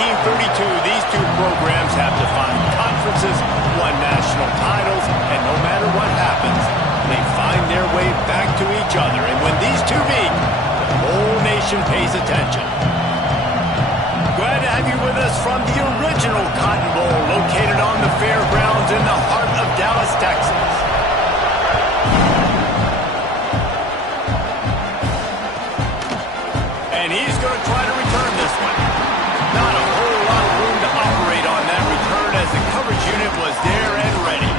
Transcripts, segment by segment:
1932, these two programs have defined conferences, won national titles, and no matter what happens, they find their way back to each other. And when these two meet, the whole nation pays attention. Glad to have you with us from the original Cotton Bowl, located on the fairgrounds in the heart of Dallas, Texas. And he's going to try to return this one. Not a whole lot of room to operate on that return, as the coverage unit was there and ready.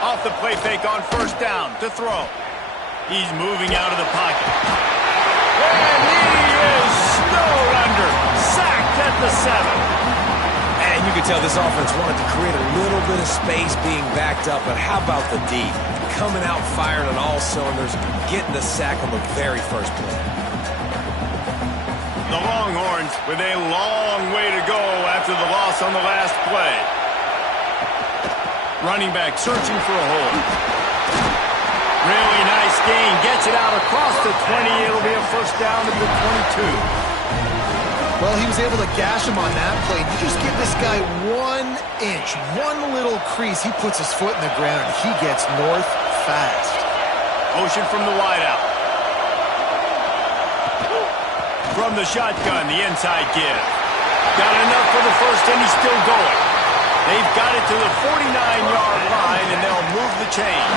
Off the play fake on first down to throw. He's moving out of the pocket. And he is snowed under. Sacked at the 7. And you can tell this offense wanted to create a little bit of space being backed up, but how about the D? Coming out firing on all cylinders, getting the sack on the very first play. The Longhorns with a long way to go after the loss on the last play. Running back searching for a hole. Really nice gain. Gets it out across the 20. It'll be a first down at the 22. Well, he was able to gash him on that play. You just give this guy 1 inch, one little crease. He puts his foot in the ground. He gets north fast. Motion from the wideout. From the shotgun, the inside give. Got enough for the first, and he's still going. They've got it to the 49-yard line, and they'll move the chains.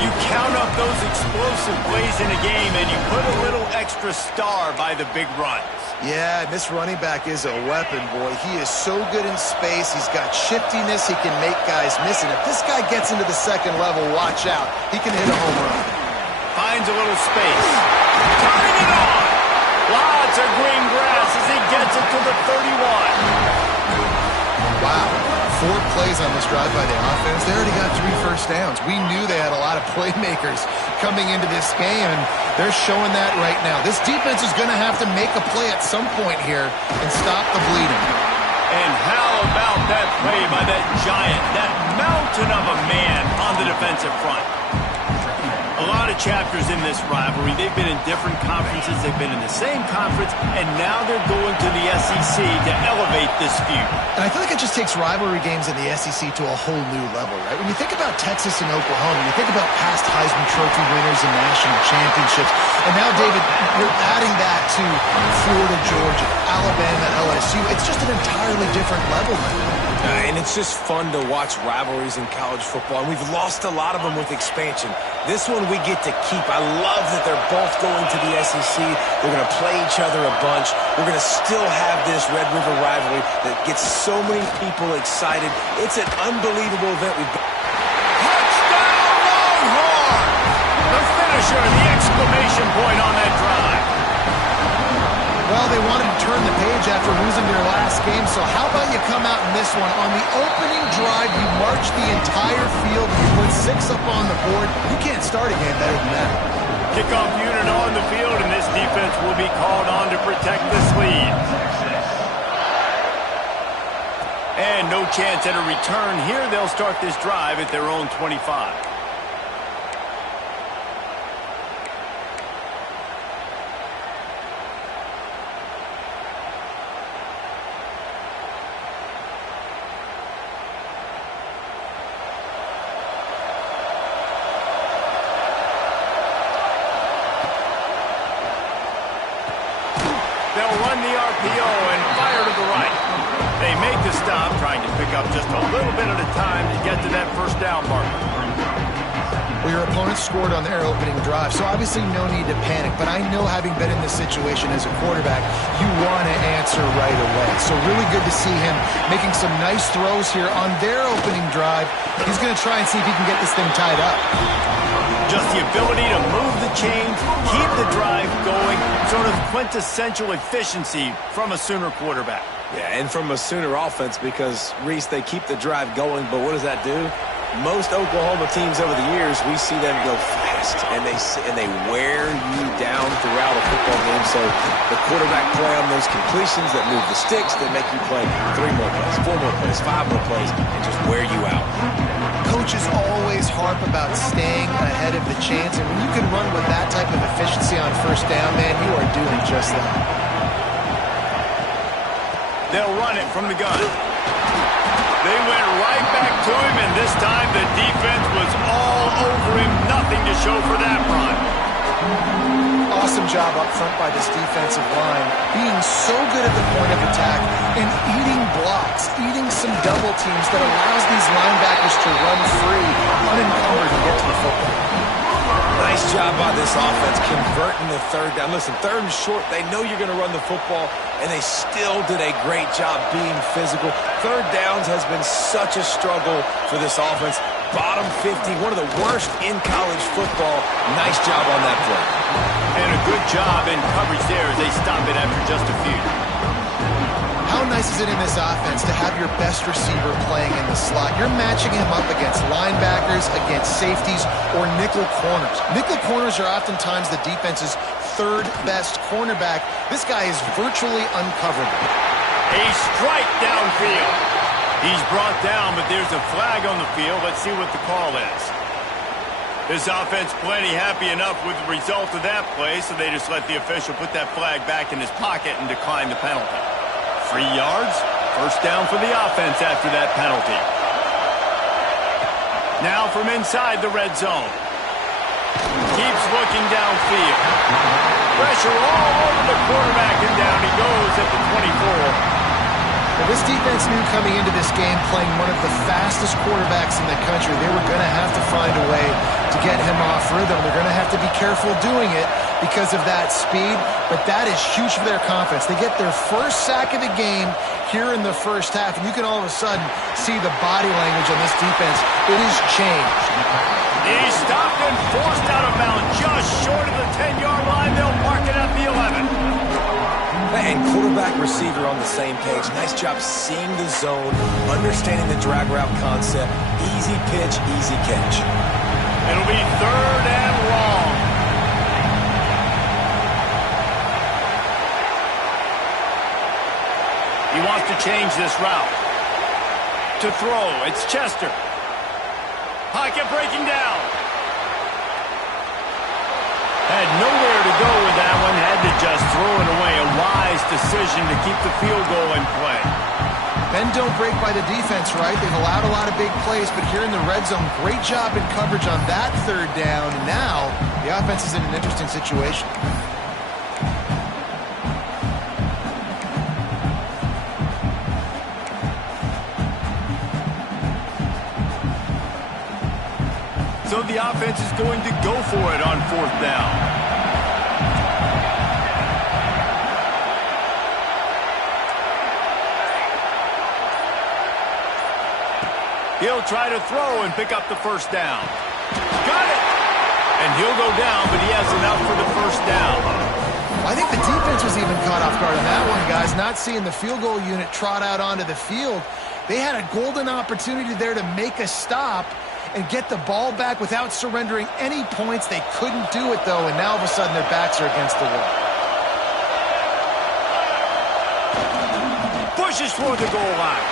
You count up those explosive plays in a game, and you put a little extra star by the big runs. Yeah, this running back is a weapon, boy. He is so good in space. He's got shiftiness. He can make guys miss. And if this guy gets into the second level, watch out. He can hit a home run. Finds a little space. Turning it on. Lots of green grass as he gets it to the 31. Wow. 4 plays on this drive by the offense. They already got 3 first downs. We knew they had a lot of playmakers coming into this game, and they're showing that right now. This defense is going to have to make a play at some point here and stop the bleeding. And how about that play by that giant, that mountain of a man on the defensive front? A lot of chapters in this rivalry. They've been in different conferences. They've been in the same conference, and now they're going to the SEC to elevate this feud. And I feel like it just takes rivalry games in the SEC to a whole new level, right? When you think about Texas and Oklahoma, you think about past Heisman Trophy winners and national championships. And now, David, you're adding that to Florida, Georgia, Alabama, LSU. It's just an entirely different level now. And it's just fun to watch rivalries in college football. And we've lost a lot of them with expansion. This one we get to keep. I love that they're both going to the SEC. They're going to play each other a bunch. We're going to still have this Red River rivalry that gets so many people excited. It's an unbelievable event. Touchdown, Longhorns! The finisher, the exclamation point on that drive. Well, they wanted to turn the page after losing their last game, so how about you come out in this one? On the opening drive, you march the entire field, you put 6 up on the board. You can't start a game better than that. Kickoff unit on the field, and this defense will be called on to protect this lead. And no chance at a return here. They'll start this drive at their own 25. They'll run the RPO and fire to the right. They make the stop, trying to pick up just a little bit at a time to get to that first down marker. Well, your opponent scored on their opening drive, so obviously no need to panic. But I know, having been in this situation as a quarterback, you want to answer right away. So really good to see him making some nice throws here on their opening drive. He's going to try and see if he can get this thing tied up. Just the ability to move the chains, keep the drive going, sort of quintessential efficiency from a Sooner quarterback. Yeah, and from a Sooner offense, because, Reese, they keep the drive going, but what does that do? Most Oklahoma teams over the years, we see them go fast, and they wear you down throughout a football game. So the quarterback play on those completions that move the sticks, that make you play 3 more plays, 4 more plays, 5 more plays, and just wear you out. Coaches always harp about staying ahead of the chains, and when you can run with that type of efficiency on first down, man, you are doing just that. They'll run it from the gun. They went right back to him, and this time the defense was all over him. Nothing to show for that run. Awesome job up front by this defensive line, being so good at the point of attack and eating blocks, eating some double teams that allows these linebackers to run free, unencumbered, and get to the football. Nice job by this offense converting the third down. Listen, 3rd and short, they know you're going to run the football, and they still did a great job being physical. 3rd downs has been such a struggle for this offense. Bottom 50, one of the worst in college football. Nice job on that play. And a good job in coverage there as they stop it after just a few. How nice is it in this offense to have your best receiver playing in the slot? You're matching him up against linebackers, against safeties, or nickel corners. Nickel corners are oftentimes the defense's 3rd best cornerback. This guy is virtually uncoverable. A strike downfield. He's brought down, but there's a flag on the field. Let's see what the call is. This offense plenty happy enough with the result of that play, so they just let the official put that flag back in his pocket and decline the penalty. 3 yards, first down for the offense after that penalty. Now from inside the red zone. Keeps looking downfield. Pressure all over the quarterback, and down he goes at the 24. Well, this defense knew coming into this game, playing one of the fastest quarterbacks in the country, they were going to have to find a way to get him off rhythm. They're going to have to be careful doing it because of that speed, but that is huge for their confidence. They get their first sack of the game here in the first half, and you can all of a sudden see the body language on this defense. It has changed. He's stopped and forced out of bounds just short of the 10-yard line. They'll mark it at the 11. And quarterback receiver on the same page. Nice job seeing the zone, understanding the drag route concept. Easy pitch, easy catch. It'll be 3rd and long. He wants to change this route. To throw, it's Chester. Pocket breaking down. Had nowhere to go with that one. Had to just throw it away. A wise decision to keep the field goal in play. Men don't break by the defense, right? They've allowed a lot of big plays, but here in the red zone, great job in coverage on that 3rd down. And now the offense is in an interesting situation. So the offense is going to go for it on 4th down. He'll try to throw and pick up the first down. Got it! And he'll go down, but he has enough for the first down. I think the defense was even caught off guard on that one, guys. Not seeing the field goal unit trot out onto the field. They had a golden opportunity there to make a stop and get the ball back without surrendering any points. They couldn't do it, though, and now all of a sudden their backs are against the wall. Pushes toward the goal line.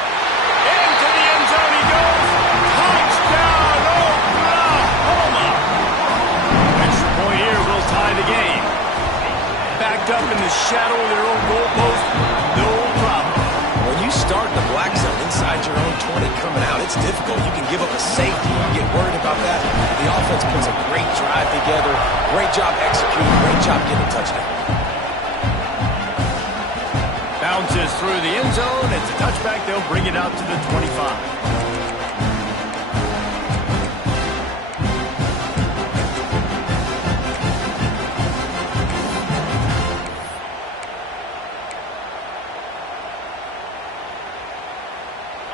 Into the end zone he goes. Touchdown, Oklahoma! Extra point here will tie the game. Backed up in the shadow of their own goalpost, no problem. When you start the black zone inside your own 20 coming out, it's difficult. You can give up a safety. You get worried about that. The offense puts a great drive together. Great job executing. Great job getting a touchdown. Bounces through the end zone. It's a touchback. They'll bring it out to the 25.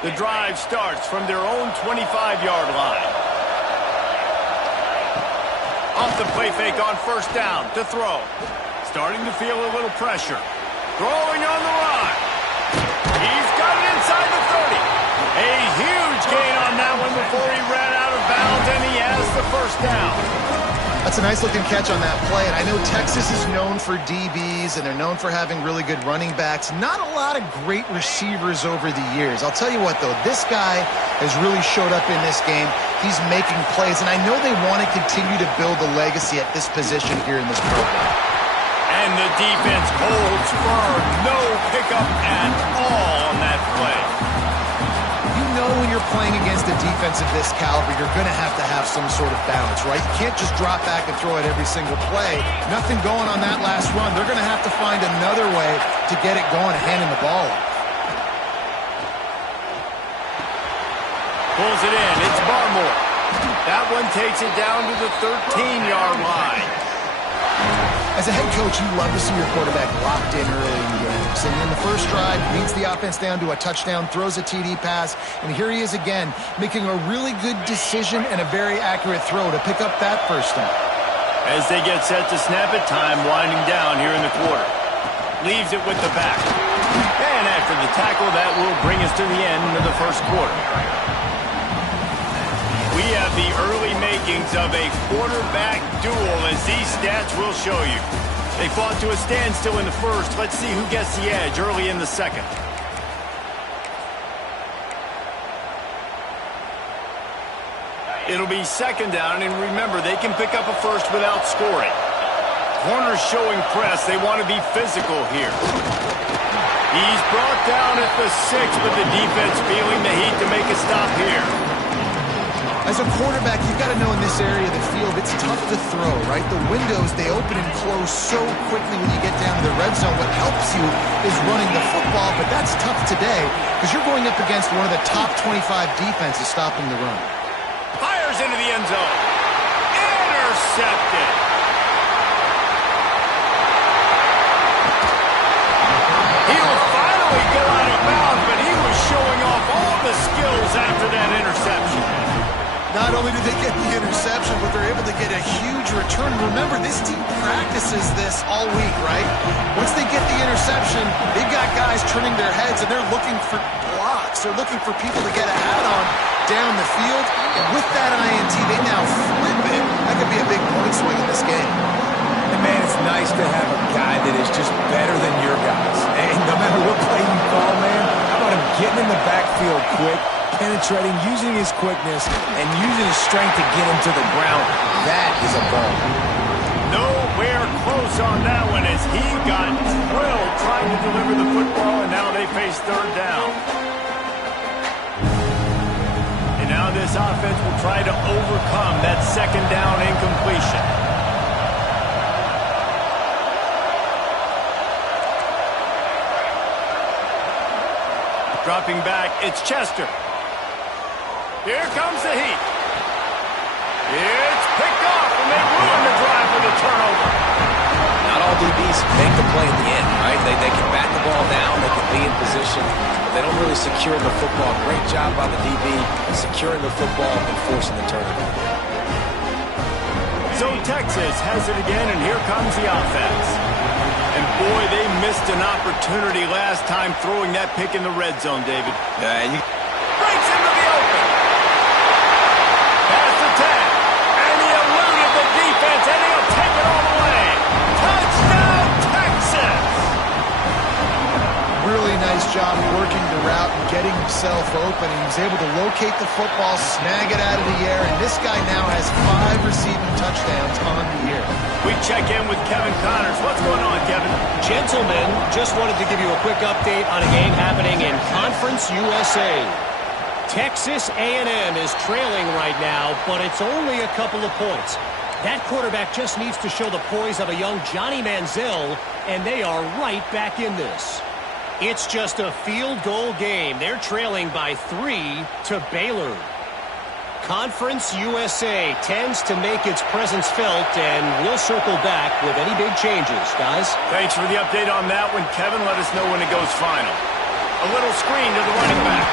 The drive starts from their own 25-yard line. Off the play fake on first down to throw. Starting to feel a little pressure. Throwing on the run. He's got it inside the 30. A huge gain on that one before he ran out first down. That's a nice-looking catch on that play, and I know Texas is known for DBs, and they're known for having really good running backs. Not a lot of great receivers over the years. I'll tell you what, though, this guy has really showed up in this game. He's making plays, and I know they want to continue to build a legacy at this position here in this program. And the defense holds firm. No pickup at all on that play. You know when you're playing against a defense of this caliber, you're going to have some sort of balance, right? You can't just drop back and throw it every single play. Nothing going on that last run. They're going to have to find another way to get it going and handing the ball up. Pulls it in. It's Barmore. That one takes it down to the 13-yard line. As a head coach, you love to see your quarterback locked in early in games. And in the first drive, leads the offense down to a touchdown, throws a TD pass, and here he is again, making a really good decision and a very accurate throw to pick up that first down. As they get set to snap it, time winding down here in the quarter. Leaves it with the back. And after the tackle, that will bring us to the end of the first quarter. We have the early makings of a quarterback duel, as these stats will show you. They fought to a standstill in the first. Let's see who gets the edge early in the second. It'll be second down, and remember, they can pick up a first without scoring. Corners showing press. They want to be physical here. He's brought down at the 6, but the defense feeling the heat to make a stop here. As a quarterback, you've got to know in this area of the field, it's tough to throw, right? The windows, they open and close so quickly when you get down to the red zone. What helps you is running the football, but that's tough today because you're going up against one of the top 25 defenses stopping the run. Fires into the end zone. Intercepted. He will finally go out of bounds, but he was showing off all the skills after that interception. Not only do they get the interception, but they're able to get a huge return. Remember, this team practices this all week, right? Once they get the interception, they've got guys turning their heads, and they're looking for blocks. They're looking for people to get a hat on down the field. And with that INT, they now flip it. That could be a big point swing in this game. And, man, it's nice to have a guy that is just better than your guys. And no matter what play you call, man, how about him getting in the backfield quick, penetrating, using his quickness, and using his strength to get him to the ground. That is a ball. Nowhere close on that one as he got drilled trying to deliver the football, and now they face third down. And now this offense will try to overcome that second down incompletion. Dropping back, it's Chester. Here comes the heat. It's picked off, and they ruin the drive with a turnover. Not all DBs make the play in the end, right? They can bat the ball down, they can be in position, but they don't really secure the football. Great job by the DB securing the football and forcing the turnover. So Texas has it again, and here comes the offense. And boy, they missed an opportunity last time throwing that pick in the red zone, David. And you breaks into the open. Pass to 10. And he eluded the defense, and he'll take it all the way. Touchdown, Texas! Really nice job working the route and getting himself open. He was able to locate the football, snag it out of the air, and this guy now has 5 receiving touchdowns on the year. We check in with Kevin Connors. What's going on, Kevin? Gentlemen, just wanted to give you a quick update on a game happening in Conference USA. Texas A&M is trailing right now, but it's only a couple of points. That quarterback just needs to show the poise of a young Johnny Manziel, and they are right back in this. It's just a field goal game. They're trailing by 3 to Baylor. Conference USA tends to make its presence felt, and we'll circle back with any big changes, guys. Thanks for the update on that one, Kevin. Let us know when it goes final. A little screen to the running back.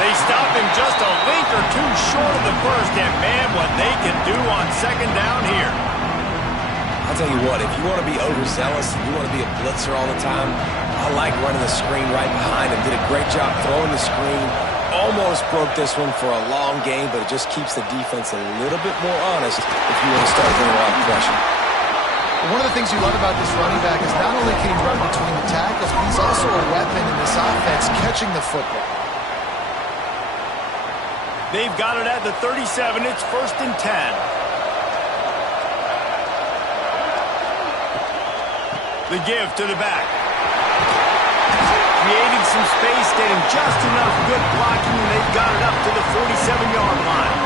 They stop him just a link or two short of the first, and man, what they can do on second down here. I'll tell you what, if you want to be overzealous and you want to be a blitzer all the time, I like running the screen right behind him. Did a great job throwing the screen almost broke this one for a long game, but it just keeps the defense a little bit more honest if you want to start getting a lot of pressure. One of the things you love about this running back is not only can he run between the tackles, but he's also a weapon in this offense catching the football. They've got it at the 37. It's 1st and 10. The give to the back. Creating some space, getting just enough good blocking, and they've got it up to the 47-yard line.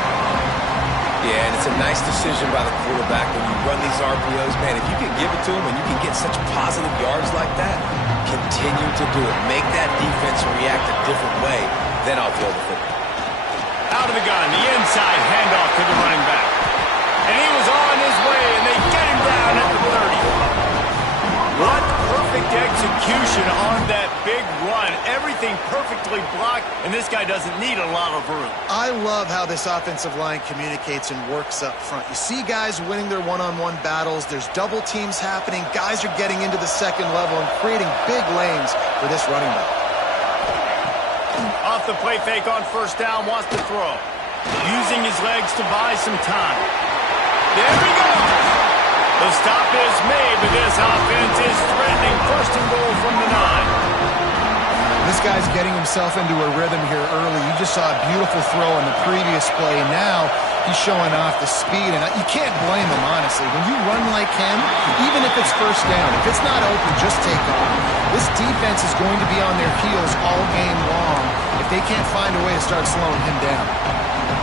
Yeah, and it's a nice decision by the quarterback when you run these RPOs. Man, if you can give it to him and you can get such positive yards like that, continue to do it. Make that defense react a different way, then I'll throw the football. Out of the gun, the inside handoff to the running back. And he was on his way, and they get him down at the 30. What perfect execution on that big run. Everything perfectly blocked, and this guy doesn't need a lot of room. I love how this offensive line communicates and works up front. You see guys winning their one-on-one battles. There's double teams happening. Guys are getting into the second level and creating big lanes for this running back. Off the play fake on 1st down, wants to throw. Using his legs to buy some time. There he goes. The stop is made, but this offense is threatening 1st and goal from the 9. This guy's getting himself into a rhythm here early. You just saw a beautiful throw on the previous play. Now he's showing off the speed, and you can't blame him, honestly. When you run like him, even if it's 1st down, if it's not open, just take off. This defense is going to be on their heels all game long if they can't find a way to start slowing him down.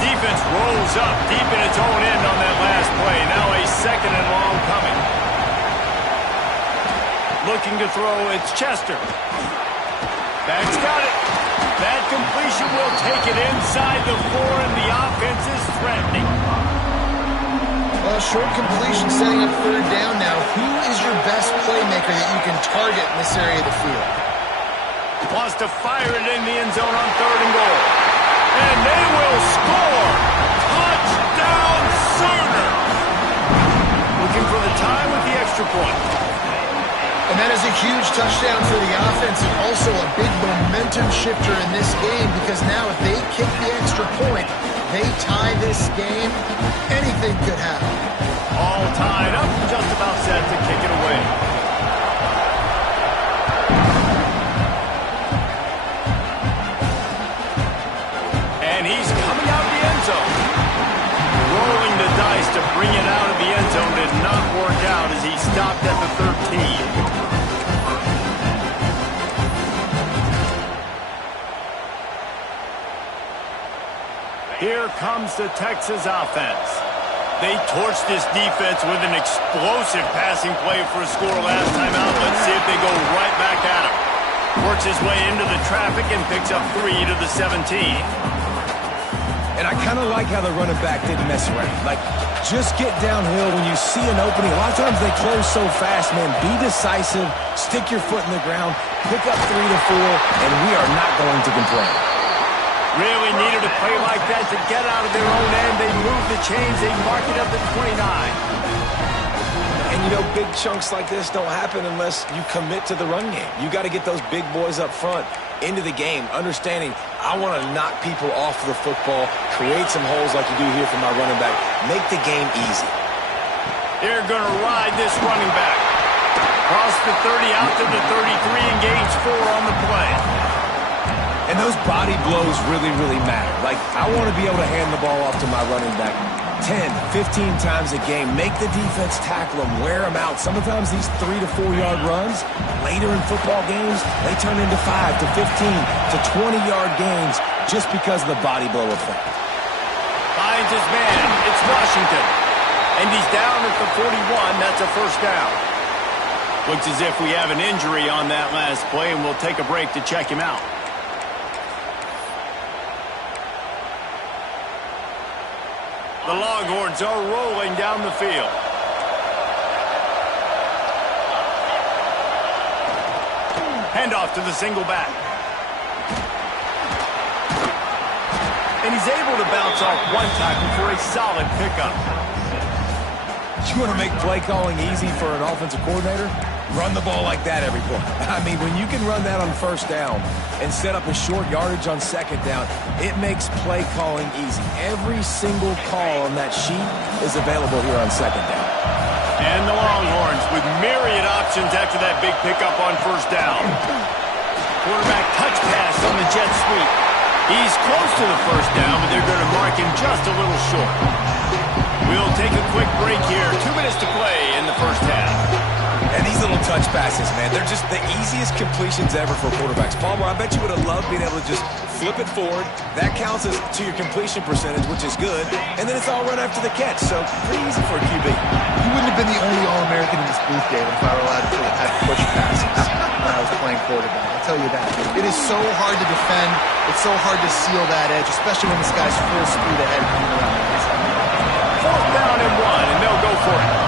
Defense rolls up deep in its own end on that last play. Now a 2nd and long coming. Looking to throw, it's Chester. Back's got it. That completion will take it inside the 4, and the offense is threatening. Well, short completion setting up 3rd down now. Who is your best playmaker that you can target in this area of the field? Wants to fire it in the end zone on 3rd and goal. And they will score! Touchdown Sooner! Looking for the tie with the extra point. And that is a huge touchdown for the offense and also a big momentum shifter in this game because now if they kick the extra point, they tie this game, anything could happen. All tied up, just about set to kick it away. And he's coming out of the end zone. Rolling the dice to bring it out of the end zone did not work out as he stopped at the 13. Here comes the Texas offense. They torched this defense with an explosive passing play for a score last time out. Let's see if they go right back at him. Works his way into the traffic and picks up 3 to the 17. And I kind of like how the running back didn't mess around. Like, just get downhill when you see an opening. A lot of times they close so fast, man. Be decisive, stick your foot in the ground, pick up 3 to 4, and we are not going to complain. Really needed a play like that to get out of their own end. They moved the chains. They mark it up at 29. And, you know, big chunks like this don't happen unless you commit to the run game. You got to get those big boys up front into the game, understanding I want to knock people off the football, create some holes like you do here for my running back, make the game easy. They're going to ride this running back. Cross the 30 out to the 33 and gains 4 on the play. And those body blows really, really matter. Like, I want to be able to hand the ball off to my running back 10, 15 times a game. Make the defense tackle them, wear them out. Sometimes these 3 to 4 yard runs, later in football games, they turn into 5 to 15 to 20-yard gains just because of the body blow effect. Finds his man. It's Washington. And he's down at the 41. That's a 1st down. Looks as if we have an injury on that last play, and we'll take a break to check him out. The Longhorns are rolling down the field. Handoff to the single back. And he's able to bounce off one tackle for a solid pickup. You want to make play calling easy for an offensive coordinator? Run the ball like that every play. I mean, when you can run that on first down and set up a short yardage on second down, it makes play calling easy. Every single call on that sheet is available here on second down. And the Longhorns with myriad options after that big pickup on first down. Quarterback touch pass on the jet sweep. He's close to the first down, but they're going to mark him just a little short. We'll take a quick break here. 2 minutes to play in the first half. And these little touch passes, man, they're just the easiest completions ever for quarterbacks. Palmer, I bet you would have loved being able to just flip it forward. That counts as to your completion percentage, which is good. And then it's all run after the catch, so pretty easy for a QB. You wouldn't have been the only All-American in this booth, David, if I were allowed to have push passes when I was playing quarterback. I'll tell you that. It is so hard to defend. It's so hard to seal that edge, especially when this guy's full speed ahead coming around the inside. Fourth down and 1, and they'll go for it.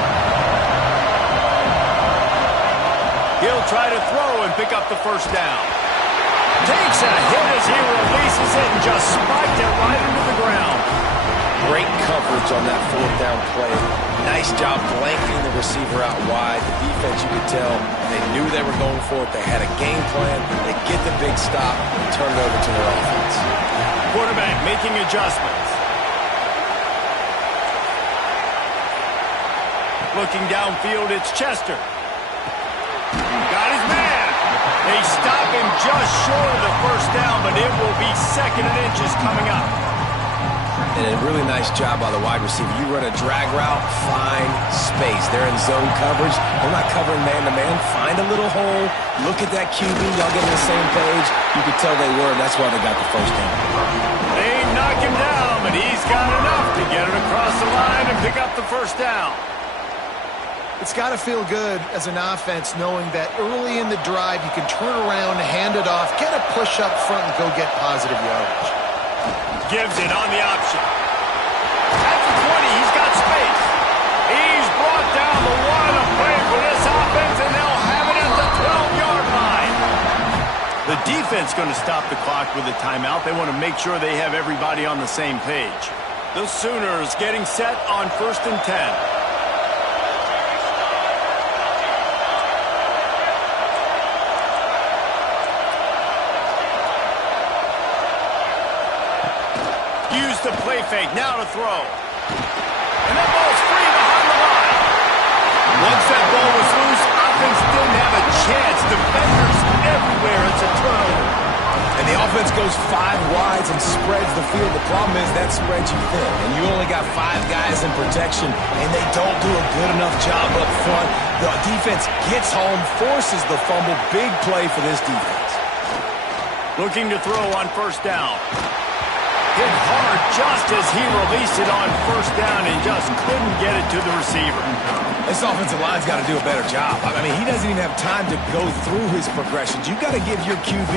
He'll try to throw and pick up the first down. Takes a hit as he releases it and just spiked it right into the ground. Great coverage on that fourth down play. Nice job blanketing the receiver out wide. The defense, you could tell, they knew they were going for it. They had a game plan. They get the big stop and turn it over to their offense. Quarterback making adjustments. Looking downfield, it's Chester. Got his man. They stop him just short of the first down, but it will be 2nd and inches coming up. And a really nice job by the wide receiver. You run a drag route, find space. They're in zone coverage. They're not covering man-to-man. Find a little hole. Look at that QB. Y'all get on the same page. You could tell they were, and that's why they got the first down. They knock him down, but he's got enough to get it across the line and pick up the first down. It's got to feel good as an offense knowing that early in the drive you can turn around, hand it off, get a push up front, and go get positive yardage. Gives it on the option. At the 20, he's got space. He's brought down the one to play for this offense, and they'll have it at the 12-yard line. The defense going to stop the clock with a timeout. They want to make sure they have everybody on the same page. The Sooners getting set on 1st and 10. Use the play fake, now to throw. And that ball's free behind the line. Once that ball was loose, offense didn't have a chance. Defenders everywhere, it's a turnover. And the offense goes 5 wides and spreads the field. The problem is that spreads you thin. And you only got 5 guys in protection, and they don't do a good enough job up front. The defense gets home, forces the fumble. Big play for this defense. Looking to throw on first down. Hit hard just as he released it on first down and just couldn't get it to the receiver. This offensive line's got to do a better job. I mean, he doesn't even have time to go through his progressions. You got to give your QB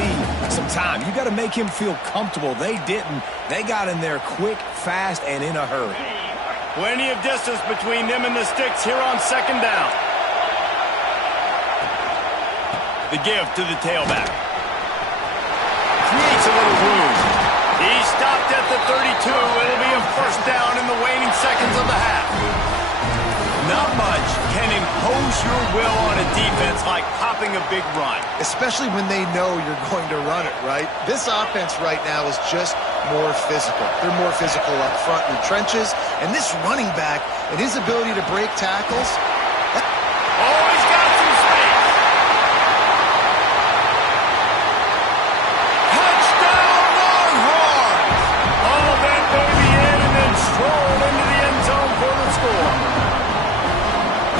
some time. You got to make him feel comfortable. They didn't. They got in there quick, fast, and in a hurry. Plenty of distance between them and the sticks here on second down. The give to the tailback. Creates a little room. He stopped at the 32. It'll be a first down in the waning seconds of the half. Not much can impose your will on a defense like popping a big run. Especially when they know you're going to run it, right? This offense right now is just more physical. They're more physical up front in the trenches. And this running back and his ability to break tackles. Oh, he's got some space. Touchdown, Longhorns! All that baby in and then strolled into the end zone for the score.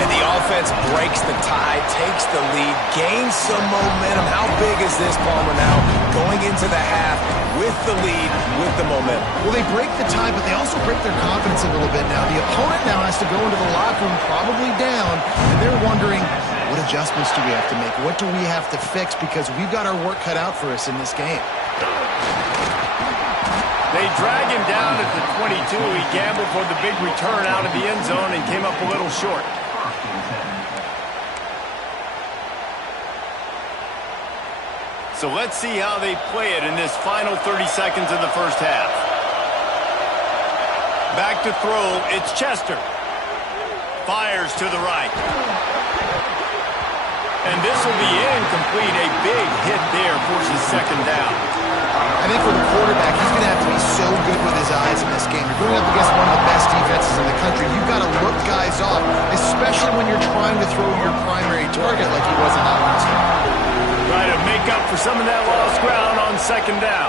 And the offense breaks the tie, takes the lead, gains some momentum. How big is this, Palmer, now going into the half with the lead, with the momentum? Well, they break the tie, but they also break their confidence a little bit now. The opponent now has to go into the locker room probably down, and they're wondering, what adjustments do we have to make? What do we have to fix? Because we've got our work cut out for us in this game. They drag him down at the 22. He gambled for the big return out of the end zone and came up a little short. So let's see how they play it in this final 30 seconds of the first half. Back to throw, it's Chester. Fires to the right. And this will be incomplete. A big hit there forces second down. I think for the quarterback, he's going to have to be so good with his eyes in this game. You're going up against one of the best defenses in the country. You've got to look guys off, especially when you're trying to throw your primary target like he was in that last one. Try to make up for some of that lost ground on second down.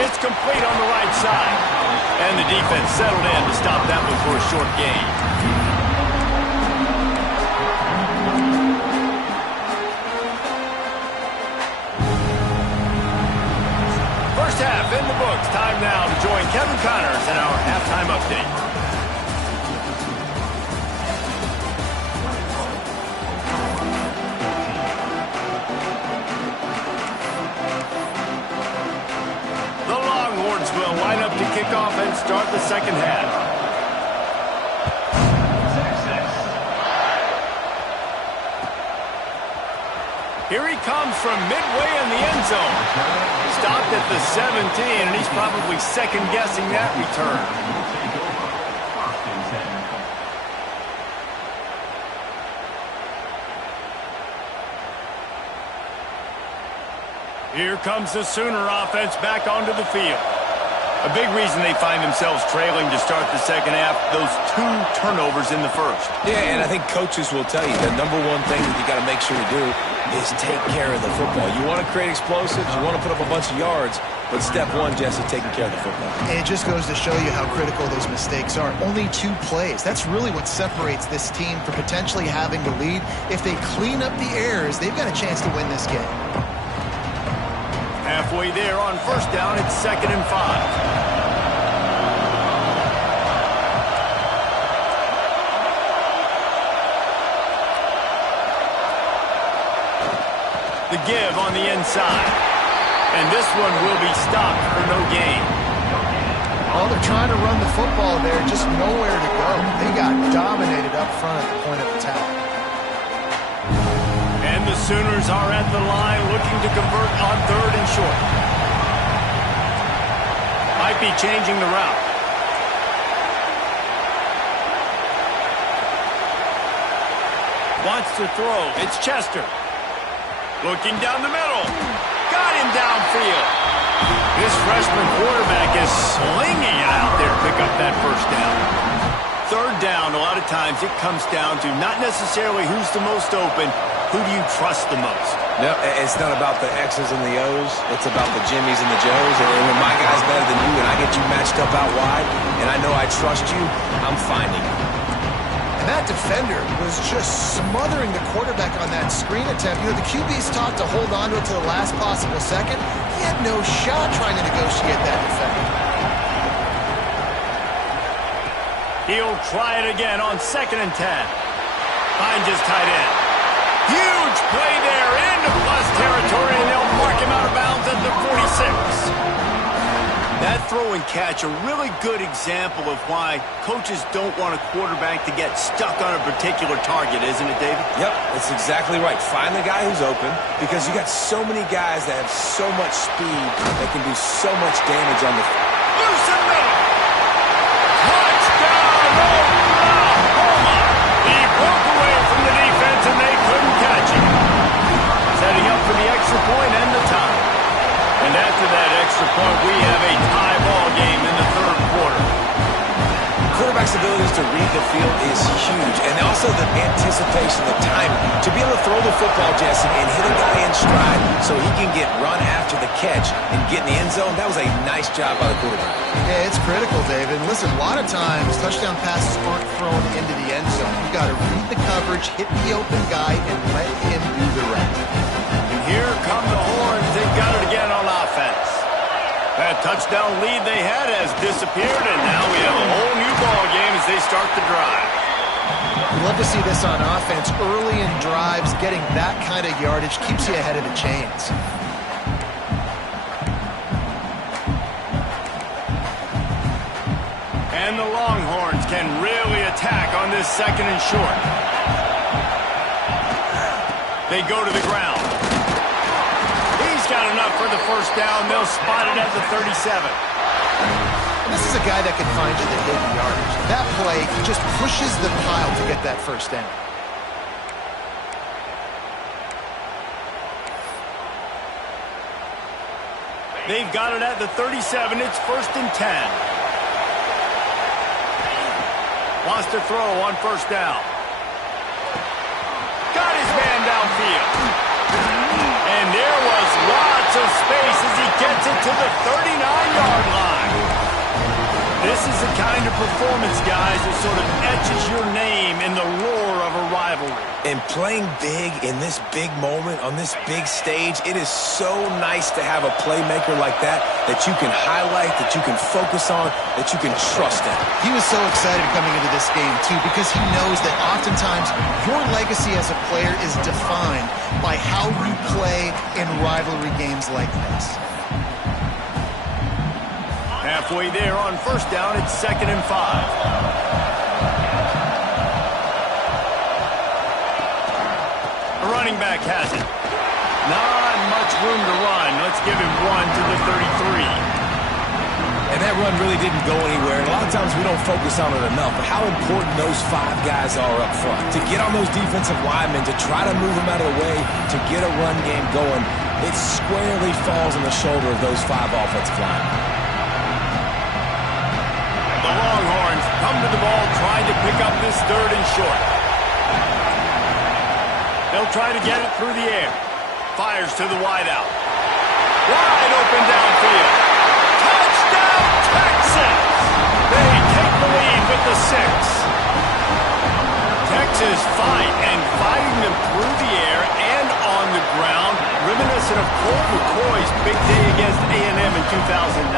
It's complete on the right side. And the defense settled in to stop that one for a short gain. First half in the books. Time now to join Kevin Connors in our halftime update. The Longhorns will line up to kick off and start the second half. Here he comes from midway in the end zone. Stopped at the 17, and he's probably second-guessing that return. Here comes the Sooner offense back onto the field. A big reason they find themselves trailing to start the second half, those 2 turnovers in the first. Yeah, and I think coaches will tell you the number one thing that you got to make sure to do is take care of the football. You want to create explosives, you want to put up a bunch of yards, but step one, Jesse, taking care of the football. And it just goes to show you how critical those mistakes are. Only 2 plays. That's really what separates this team from potentially having the lead. If they clean up the errors, they've got a chance to win this game. Halfway there on first down, it's 2nd and 5. The give on the inside. And this one will be stopped for no gain. Well, they're trying to run the football there, just nowhere to go. They got dominated up front at the point of attack. And the Sooners are at the line looking to convert on 3rd and short. Might be changing the route. Wants to throw. It's Chester. Looking down the middle. Got him downfield. This freshman quarterback is slinging it out there to pick up that first down. 3rd down, a lot of times it comes down to not necessarily who's the most open, who do you trust the most? No, it's not about the X's and the O's. It's about the Jimmies and the Joes. And when my guy's better than you and I get you matched up out wide and I know I trust you, I'm finding you. And that defender was just smothering the quarterback on that screen attempt. You know, the QB's taught to hold on to it to the last possible second. He had no shot trying to negotiate that defender. He'll try it again on 2nd and 10. Finds his tight end. Huge play there into plus territory, and they'll mark him out of bounds at the 46. That throw and catch, a really good example of why coaches don't want a quarterback to get stuck on a particular target, isn't it, David? Yep, that's exactly right. Find the guy who's open because you got so many guys that have so much speed that can do so much damage on the field. Loose in the middle. Touchdown, Oklahoma. He broke away from the defense, and they couldn't catch him. Setting up for the extra point and the tie. And after that extra point, we have a tie ball game in the 3rd quarter. Quarterback's abilities to read the field is huge, and also the anticipation, the timing. To be able to throw the football, Jesse, and hit a guy in stride so he can get run after the catch and get in the end zone, that was a nice job by the quarterback. Yeah, it's critical, David. Listen, a lot of times touchdown passes aren't thrown into the end zone. You've got to read the coverage, hit the open guy, and let him do the rest. And here come the Horns. They've got it again on offense. That touchdown lead they had has disappeared, and now we have a whole new ball game as they start the drive. You love to see this on offense. Early in drives, getting that kind of yardage keeps you ahead of the chains. And the Longhorns can really attack on this 2nd and short. They go to the ground. He's got enough for the first down. They'll spot it at the 37. And this is a guy that can find you the hidden yardage. That play just pushes the pile to get that first down. They've got it at the 37. It's 1st and 10. Wants to throw on 1st down. Got his man downfield. And there was lots of space as he gets it to the 39-yard line. This is the kind of performance, guys, that sort of etches your name in the roar of a rivalry. And playing big in this big moment, on this big stage, it is so nice to have a playmaker like that you can highlight, that you can focus on, that you can trust in. He was so excited coming into this game, too, because he knows that oftentimes your legacy as a player is defined by how you play in rivalry games like this. Halfway there on 1st down, it's 2nd and 5. The running back has it. Not much room to run. Let's give him one to the 33. And that run really didn't go anywhere. And a lot of times we don't focus on it enough, but how important those 5 guys are up front. To get on those defensive linemen, to try to move them out of the way, to get a run game going, it squarely falls on the shoulder of those 5 offensive linemen. The Longhorns come to the ball trying to pick up this 3rd and short. They'll try to get it through the air. Fires to the wideout. Wide open downfield. Touchdown, Texas! They take the lead with the 6. Texas fighting them through the air and on the ground, reminiscent of Colt McCoy's big day against A&M in 2009.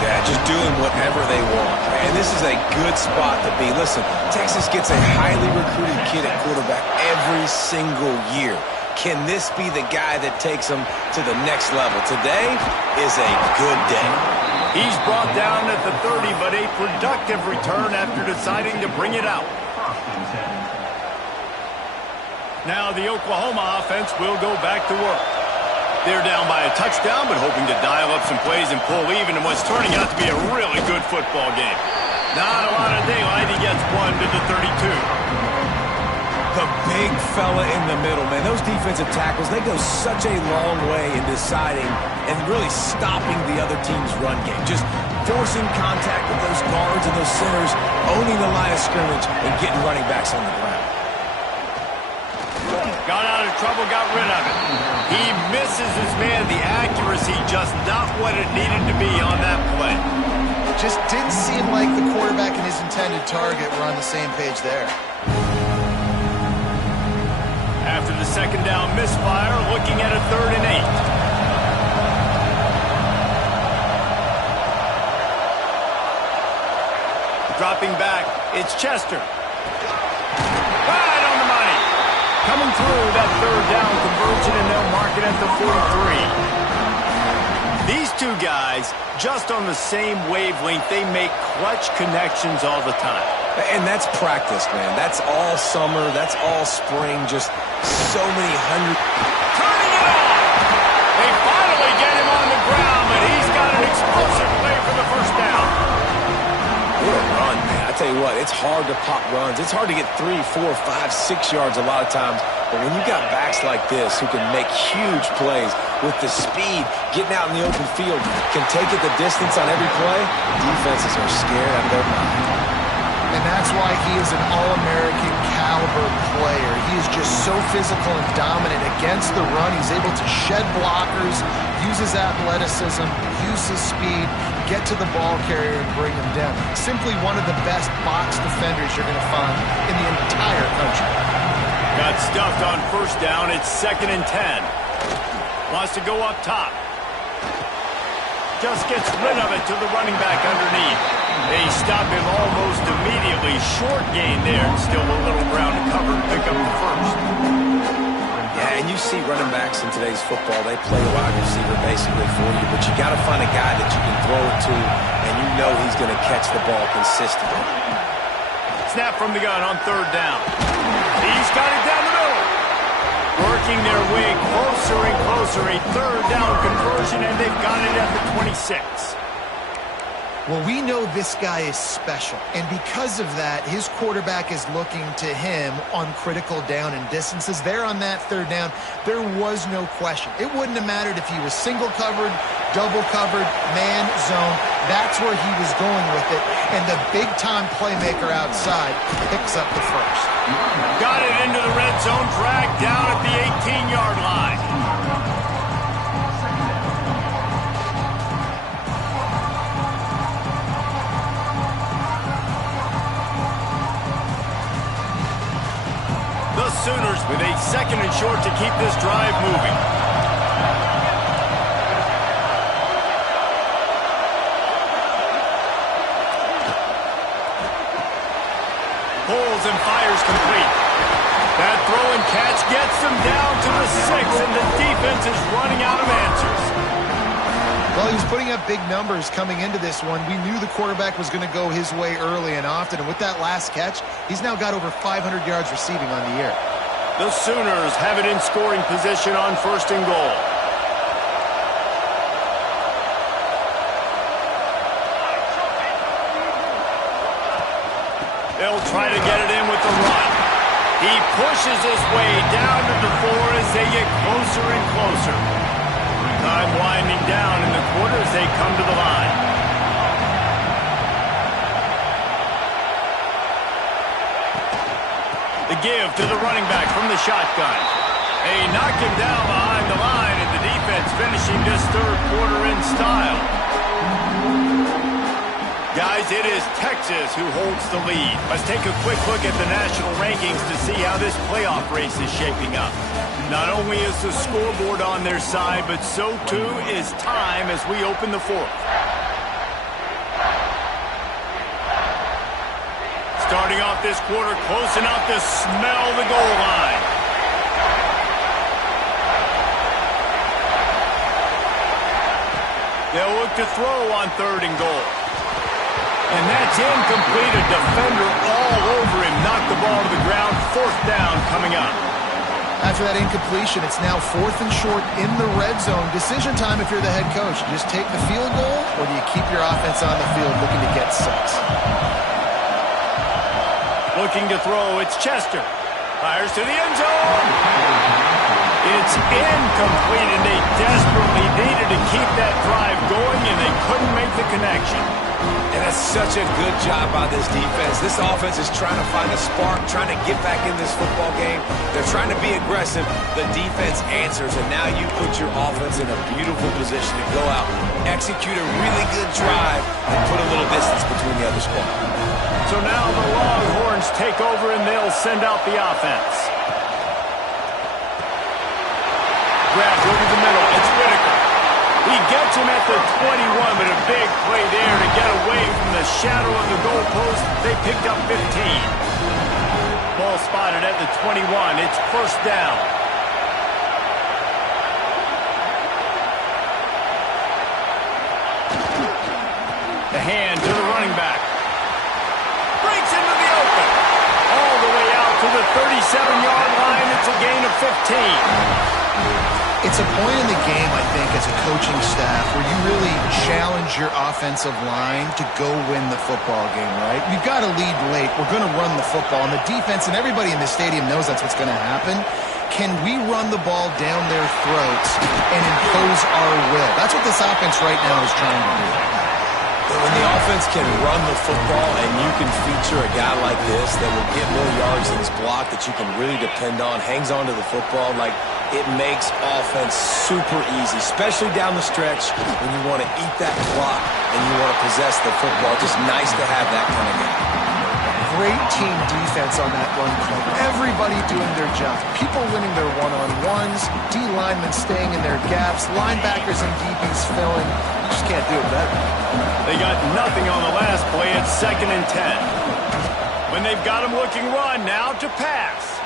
Yeah, just doing whatever they want. And this is a good spot to be. Listen, Texas gets a highly recruited kid at quarterback every single year. Can this be the guy that takes them to the next level? Today is a good day. He's brought down at the 30, but a productive return after deciding to bring it out. Now the Oklahoma offense will go back to work. They're down by a touchdown, but hoping to dial up some plays and pull even in what's turning out to be a really good football game. Not a lot of daylight. He gets one to the 32. The big fella in the middle, man. Those defensive tackles, they go such a long way in deciding and really stopping the other team's run game. Just forcing contact with those guards and those centers, owning the line of scrimmage, and getting running backs on the ground. Got out of trouble, got rid of it. He misses his man. The accuracy just not what it needed to be on that play. Just didn't seem like the quarterback and his intended target were on the same page there. After the 2nd down misfire, looking at a 3rd and 8. Dropping back, it's Chester. Right on the money. Coming through that 3rd down conversion, and they'll mark it at the 43. These two guys, just on the same wavelength, they make clutch connections all the time. And that's practice, man. That's all summer. That's all spring. Just so many hundred. Turning it on! They finally get him on the ground, but he's got an explosive play for the 1st down. What a run, man. I tell you what, it's hard to pop runs. It's hard to get 3, 4, 5, 6 yards a lot of times. But when you got backs like this who can make huge plays with the speed, getting out in the open field, can take it the distance on every play, defenses are scared out of their mind. And that's why he is an All-American caliber player. He is just so physical and dominant against the run. He's able to shed blockers, use his athleticism, use his speed, get to the ball carrier and bring him down. Simply one of the best box defenders you're going to find in the entire country. Got stuffed on 1st down. It's 2nd and 10. Wants to go up top. Just gets rid of it to the running back underneath. They stop him almost immediately. Short gain there. Still a little ground to cover to pick up the 1st. Yeah, and you see running backs in today's football, they play wide receiver basically for you, but you got to find a guy that you can throw it to, and you know he's going to catch the ball consistently. Snap from the gun on 3rd down. He's got it down the middle. Working their way closer and closer. A 3rd down conversion, and they've got it at the 26. Well, we know this guy is special, and because of that, his quarterback is looking to him on critical down and distances. There on that third down, there was no question. It wouldn't have mattered if he was single covered, double covered, man, zone. That's where he was going with it, and the big-time playmaker outside picks up the first. Got it into the red zone, dragged down at the 18-yard line. The Sooners with a 2nd and short to keep this drive moving. Pulls and fires complete. That throw and catch gets them down to the 6, and the defense is running out of answers. Well, he was putting up big numbers coming into this one. We knew the quarterback was going to go his way early and often, and with that last catch, he's now got over 500 yards receiving on the year. The Sooners have it in scoring position on 1st and goal. They'll try to get it in with the run. He pushes his way down to the 4 as they get closer and closer. Time winding down in the quarter as they come to the line. The give to the running back from the shotgun. They knock him down behind the line, and the defense finishing this 3rd quarter in style. Guys, it is Texas who holds the lead. Let's take a quick look at the national rankings to see how this playoff race is shaping up. Not only is the scoreboard on their side, but so too is time as we open the 4th. Starting off this quarter close enough to smell the goal line. They'll look to throw on 3rd and goal. And that's incomplete. A defender all over him. Knocked the ball to the ground. 4th down coming up. After that incompletion, it's now 4th and short in the red zone. Decision time if you're the head coach. You just take the field goal, or do you keep your offense on the field looking to get 6? Looking to throw. It's Chester. Fires to the end zone. It's incomplete, and they desperately needed to keep that drive going, and they couldn't make the connection. And that's such a good job by this defense. This offense is trying to find a spark, trying to get back in this football game. They're trying to be aggressive. The defense answers, and now you put your offense in a beautiful position to go out, execute a really good drive, and put a little distance between the other squad. So now the Longhorns take over, and they'll send out the offense. Grabbed over the middle. It's Whitaker. He gets him at the 21, but a big play there to get away from the shadow of the goalpost. They picked up 15. Ball spotted at the 21. It's 1st down. The hand to the running back. Breaks into the open. All the way out to the 37-yard line. It's a gain of 15. It's a point in the game, I think, as a coaching staff where you really challenge your offensive line to go win the football game, right? We've got to lead late. We're going to run the football, and the defense and everybody in the stadium knows that's what's going to happen. Can we run the ball down their throats and impose our will? That's what this offense right now is trying to do. When the offense can run the football and you can feature a guy like this that will get more yards than his block, that you can really depend on, hangs on to the football, like it makes offense super easy, especially down the stretch when you want to eat that clock and you want to possess the football. Just nice to have that kind of game. Great team defense on that run play. Everybody doing their job. People winning their one-on-ones, D-linemen staying in their gaps, linebackers and DBs filling. You just can't do it better. They got nothing on the last play. It's 2nd and 10. When they've got him looking run, now to pass.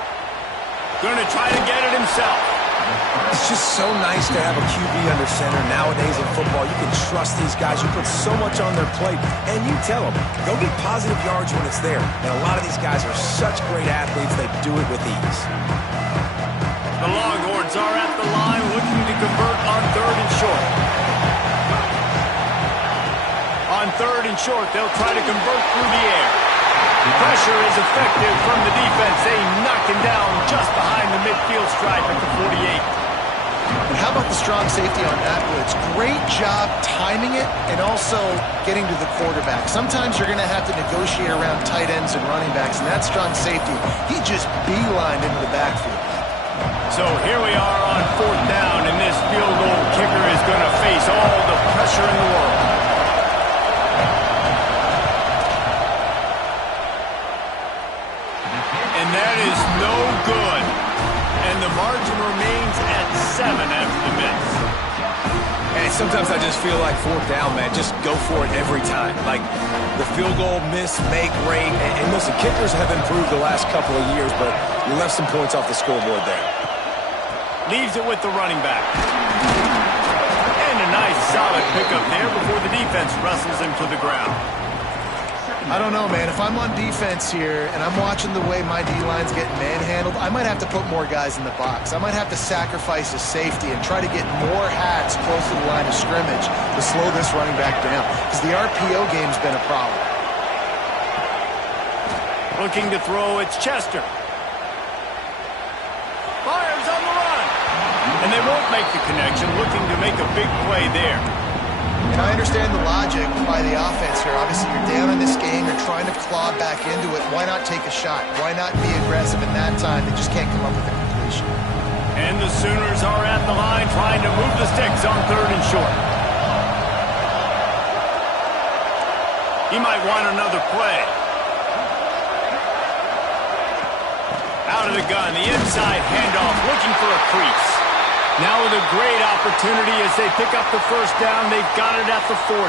Going to try to get it himself. It's just so nice to have a QB under center. Nowadays in football, you can trust these guys. You put so much on their plate, and you tell them, go get positive yards when it's there. And a lot of these guys are such great athletes, they do it with ease. The Longhorns are at the line looking to convert on 3rd and short. On third and short. They'll try to convert through the air. Pressure is effective from the defense. They knock him down just behind the midfield stripe at the 48. And how about the strong safety on that blitz? Great job timing it and also getting to the quarterback. Sometimes you're going to have to negotiate around tight ends and running backs, and that strong safety, he just beelined into the backfield. So here we are on fourth down, and this field goal kicker is going to face all the pressure in the world. And that is no good. And the margin remains at 7 after the miss. And sometimes I just feel like fourth down, man. Just go for it every time. Like the field goal, miss, make, great. And listen, kickers have improved the last couple of years, but you left some points off the scoreboard there. Leaves it with the running back. And a nice solid pickup there before the defense wrestles him to the ground. I don't know, man. If I'm on defense here and I'm watching the way my D-line's getting manhandled, I might have to put more guys in the box. I might have to sacrifice a safety and try to get more hats close to the line of scrimmage to slow this running back down, because the RPO game's been a problem. Looking to throw, it's Chester. Fires on the run. And they won't make the connection, looking to make a big play there. And I understand the logic by the offense here. Obviously, you're down in this game. You're trying to claw back into it. Why not take a shot? Why not be aggressive in that time? They just can't come up with a completion. And the Sooners are at the line trying to move the sticks on third and short. He might want another play. Out of the gun, the inside handoff, looking for a crease. Now with a great opportunity as they pick up the first down. They've got it at the 40.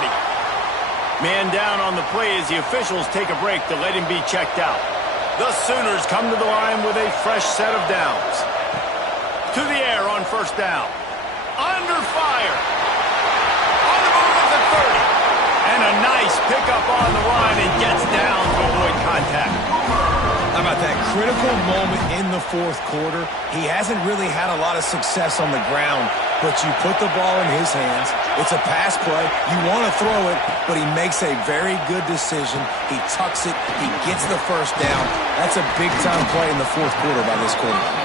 Man down on the play as the officials take a break to let him be checked out. The Sooners come to the line with a fresh set of downs. To the air on first down. Under fire. On the move at the 30. And a nice pickup on the line and gets down to avoid contact. How about that critical moment in the fourth quarter? He hasn't really had a lot of success on the ground, but you put the ball in his hands. It's a pass play. You want to throw it, but he makes a very good decision. He tucks it. He gets the first down. That's a big-time play in the fourth quarter by this quarterback.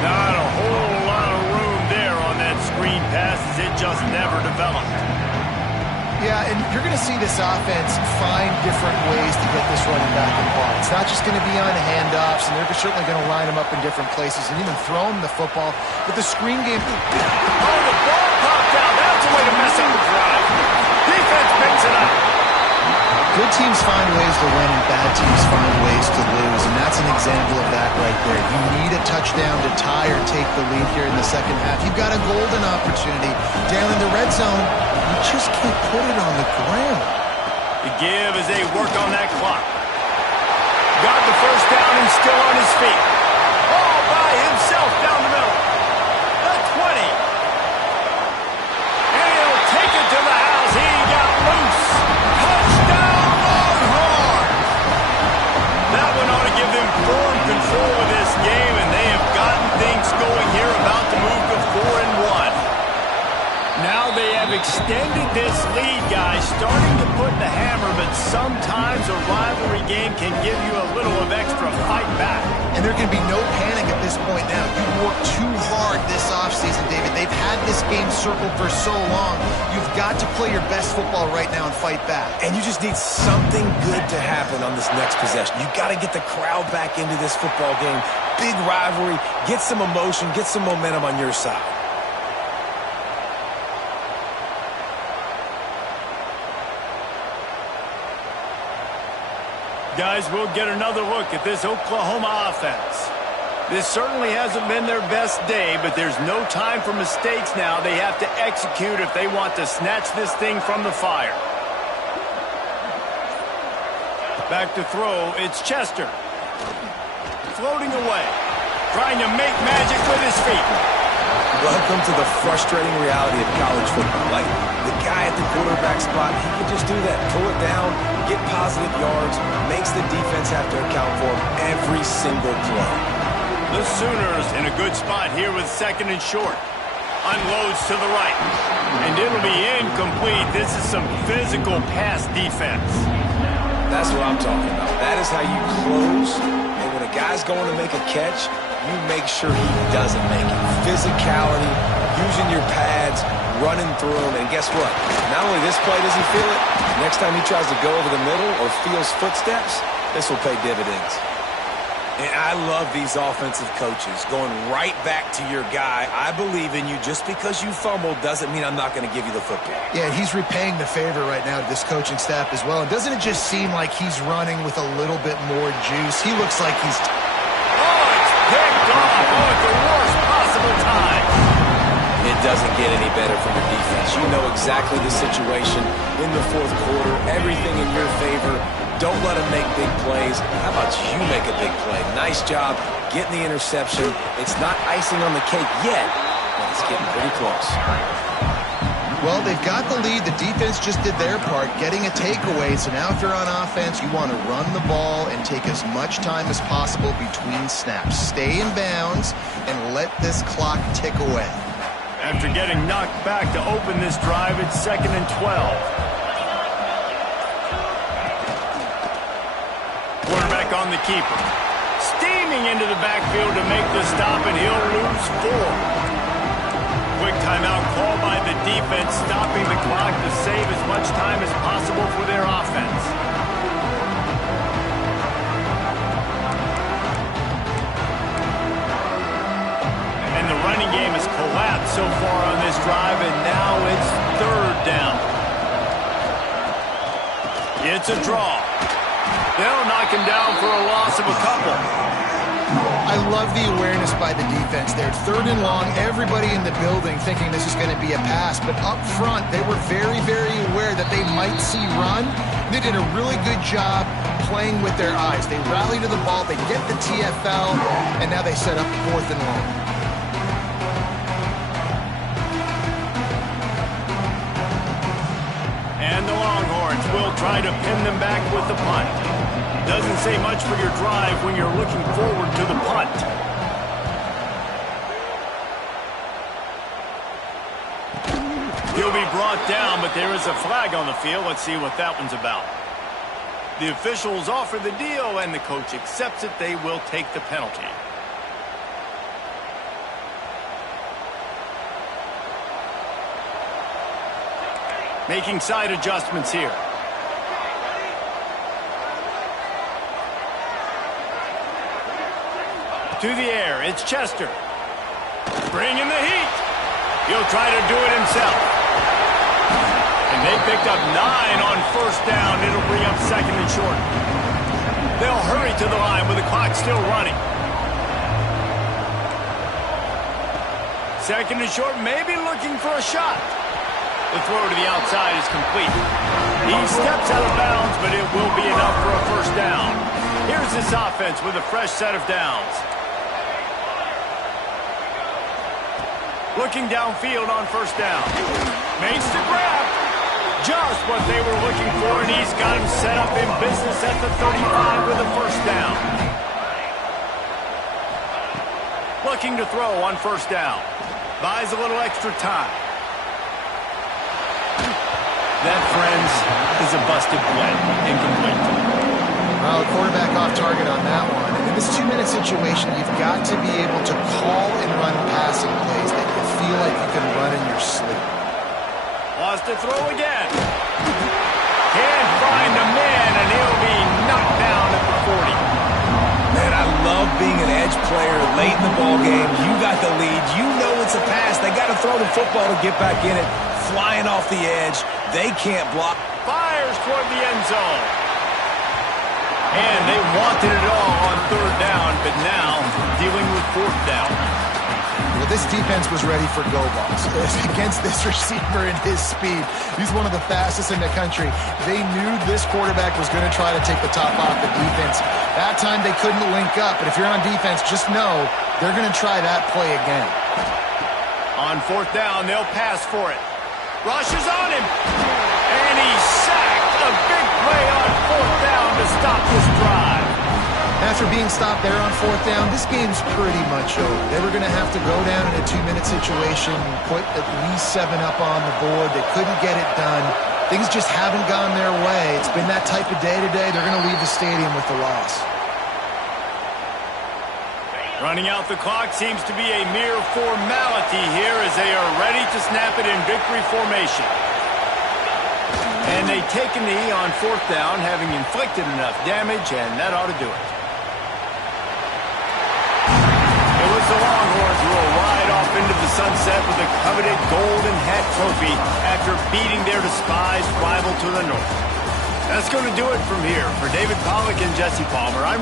Not a whole lot of room there on that screen pass as it just never developed. Yeah, and you're going to see this offense find different ways to get this running back involved. It's not just going to be on handoffs, and they're certainly going to line him up in different places and even throw him the football. But the screen game... Oh, the ball popped out. That's a way to mess up the drive. Defense picks it up. Good teams find ways to win, and bad teams find ways to lose, and that's an example of that right there. You need a touchdown to tie or take the lead here in the second half. You've got a golden opportunity down in the red zone. You just can't put it on the ground. The give as they work on that clock. Got the first down and still on his feet. All by himself down the middle. The 20. And he'll take it to the house. He got loose. Touchdown Longhorn. That one ought to give them firm control of this game, and they have gotten things going here, about to move to 4-1. Now they have extended this lead, guys, starting to put the hammer, but sometimes a rivalry game can give you a little of extra fight back. And there can be no panic at this point now. You worked too hard this offseason, David. They've had this game circled for so long. You've got to play your best football right now and fight back. And you just need something good to happen on this next possession. You got to get the crowd back into this football game. Big rivalry. Get some emotion. Get some momentum on your side. Guys, we'll get another look at this Oklahoma offense. This certainly hasn't been their best day, but there's no time for mistakes now. They have to execute if they want to snatch this thing from the fire. Back to throw, it's Chester. Floating away, trying to make magic with his feet. Welcome to the frustrating reality of college football. Like, the guy at the quarterback spot, he can just do that. Pull it down, get positive yards, makes the defense have to account for him every single play. The Sooners in a good spot here with second and short. Unloads to the right. And it'll be incomplete. This is some physical pass defense. That's what I'm talking about. That is how you close. And when a guy's going to make a catch, you make sure he doesn't make it. Physicality, using your pads, running through them. And guess what? Not only this play does he feel it, next time he tries to go over the middle or feels footsteps, this will pay dividends. And I love these offensive coaches going right back to your guy. I believe in you. Just because you fumbled doesn't mean I'm not going to give you the football. Yeah, he's repaying the favor right now to this coaching staff as well. And doesn't it just seem like he's running with a little bit more juice? He looks like he's... It's picked off. At the worst possible time. It doesn't get any better from your defense. You know exactly the situation in the fourth quarter. Everything in your favor. Don't let him make big plays. How about you make a big play? Nice job getting the interception. It's not icing on the cake yet, but it's getting pretty close. Well, they've got the lead. The defense just did their part, getting a takeaway. So now if you're on offense, you want to run the ball and take as much time as possible between snaps. Stay in bounds and let this clock tick away. After getting knocked back to open this drive, it's 2nd and 12. Quarterback on the keeper. Steaming into the backfield to make the stop, and he'll lose 4. Quick timeout called by the defense, stopping the clock to save as much time as possible for their offense. And the running game has collapsed so far on this drive, and now it's 3rd down. It's a draw. They'll knock him down for a loss of a couple. I love the awareness by the defense there. 3rd and long, everybody in the building thinking this is going to be a pass. But up front, they were very, very aware that they might see run. They did a really good job playing with their eyes. They rally to the ball, they get the TFL, and now they set up 4th and long. And the Longhorns will try to pin them back with the punt. Doesn't say much for your drive when you're looking forward to the punt. He'll be brought down, but there is a flag on the field. Let's see what that one's about. The officials offer the deal, and the coach accepts it. They will take the penalty. Making side adjustments here. To the air, it's Chester. Bringing the heat. He'll try to do it himself. And they picked up 9 on 1st down. It'll bring up 2nd and short. They'll hurry to the line with the clock still running. 2nd and short, maybe looking for a shot. The throw to the outside is complete. He steps out of bounds, but it will be enough for a 1st down. Here's this offense with a fresh set of downs. Looking downfield on 1st down. Makes the grab. Just what they were looking for, and he's got him set up in business at the 35 with a 1st down. Looking to throw on 1st down. Buys a little extra time. That, friends, is a busted play. Incomplete. Well, the quarterback off target on that one. In this 2-minute situation, you've got to be able to call and run passing plays that you feel like you can run in your sleep. Wants to throw again. Can't find the man, and he'll be knocked down at the 40. Man, I love being an edge player late in the ball game. You got the lead. You know it's a pass. They got to throw the football to get back in it. Flying off the edge. They can't block. Fires toward the end zone. And they wanted it all on 3rd down, but now dealing with 4th down. Well, this defense was ready for go balls against this receiver and his speed. He's one of the fastest in the country. They knew this quarterback was going to try to take the top off the defense. That time they couldn't link up, but if you're on defense, just know they're going to try that play again. On 4th down, they'll pass for it. Rushes on him, and he's sacked. A big play on 4th down to stop this drive. After being stopped there on 4th down, this game's pretty much over. They were going to have to go down in a 2-minute situation, put at least 7 up on the board. They couldn't get it done. Things just haven't gone their way. It's been that type of day today. They're going to leave the stadium with the loss. Running out the clock seems to be a mere formality here as they are ready to snap it in victory formation. And they take a knee on 4th down, having inflicted enough damage, and that ought to do it. It was the Longhorns who will ride off into the sunset with the coveted Golden Hat Trophy after beating their despised rival to the north. That's going to do it from here. For David Pollack and Jesse Palmer, I'm